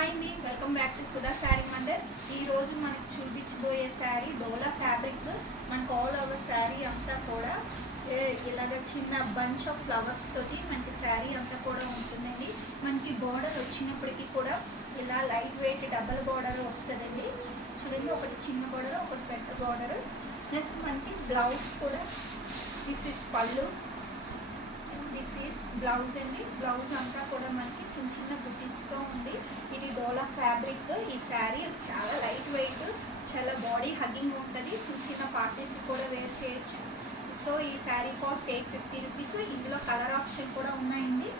Hi అండి, welcome back to Sudha sari మండర్. ఈరోజు మనకు చూపించబోయే శారీ డోలా ఫ్యాబ్రిక్. మనకు ఆల్ ఓవర్ శారీ అంతా కూడా ఇలాగ చిన్న బంచ్ ఆఫ్ ఫ్లవర్స్ తోటి మనకి శారీ అంతా కూడా ఉంటుందండి. మనకి బార్డర్ వచ్చినప్పటికీ కూడా ఇలా లైట్ వెయిట్ డబల్ బార్డర్ వస్తుందండి. చూడండి, ఒకటి చిన్న బార్డర్, ఒకటి పెద్ద బార్డర్. నెక్స్ట్ మనకి బ్లౌజ్ కూడా దిస్ ఇస్ పళ్ళు, దిస్ ఈస్ బ్లౌజ్ అండి. బ్లౌజ్ అంతా కూడా మనకి చిన్న చిన్న బుటీస్తో ఉంది. ఇది డోలా ఫ్యాబ్రిక్. ఈ శారీ చాలా లైట్ వెయిట్, చాలా బాడీ హగ్గింగ్ ఉంటుంది. చిన్న చిన్న పార్టీస్ కూడా వేర్ చేయొచ్చు. సో ఈ శారీ కాస్ట్ 850 రూపీస్. ఇందులో కలర్ ఆప్షన్ కూడా ఉన్నాయండి.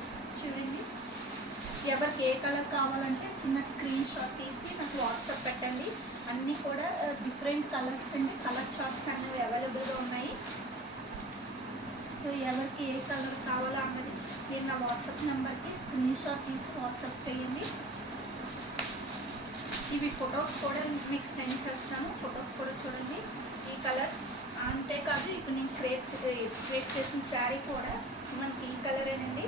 చూడండి, ఎవరికి ఏ కలర్ కావాలంటే చిన్న స్క్రీన్ షాట్ తీసి నాకు వాట్సాప్ పెట్టండి. అన్నీ కూడా డిఫరెంట్ కలర్స్ అండి. కలర్ చార్ట్స్ అనేవి అవైలబుల్గా ఉన్నాయి. సో ఎవరికి ఏ కలర్ కావాలో అన్నది మీరు నా వాట్సాప్ నెంబర్కి స్క్రీన్ షాట్ తీసి వాట్సాప్ చేయండి. ఇవి ఫొటోస్ కూడా మీకు సెండ్ చేస్తాను. ఫొటోస్ కూడా చూడండి. ఈ కలర్స్ అంతేకాదు, ఇప్పుడు నేను క్రియేట్ చేసిన శారీ కూడా మనకి ఈ కలరేనండి.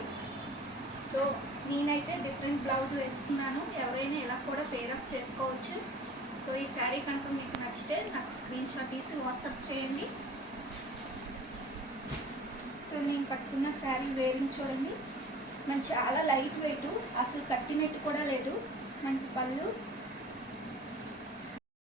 సో నేనైతే డిఫరెంట్ బ్లౌజ్ వేసుకున్నాను. ఎవరైనా ఇలా కూడా పేరప్ చేసుకోవచ్చు. సో ఈ శారీ కనుక మీకు నచ్చితే నాకు స్క్రీన్ షాట్ తీసి వాట్సాప్ చేయండి. సో నేను కట్టుకున్న శారీ వేరింగ్ చూడండి, మన చాలా లైట్ వెయిట్, అసలు కట్టినట్టు కూడా లేదు. మనకి పళ్ళు,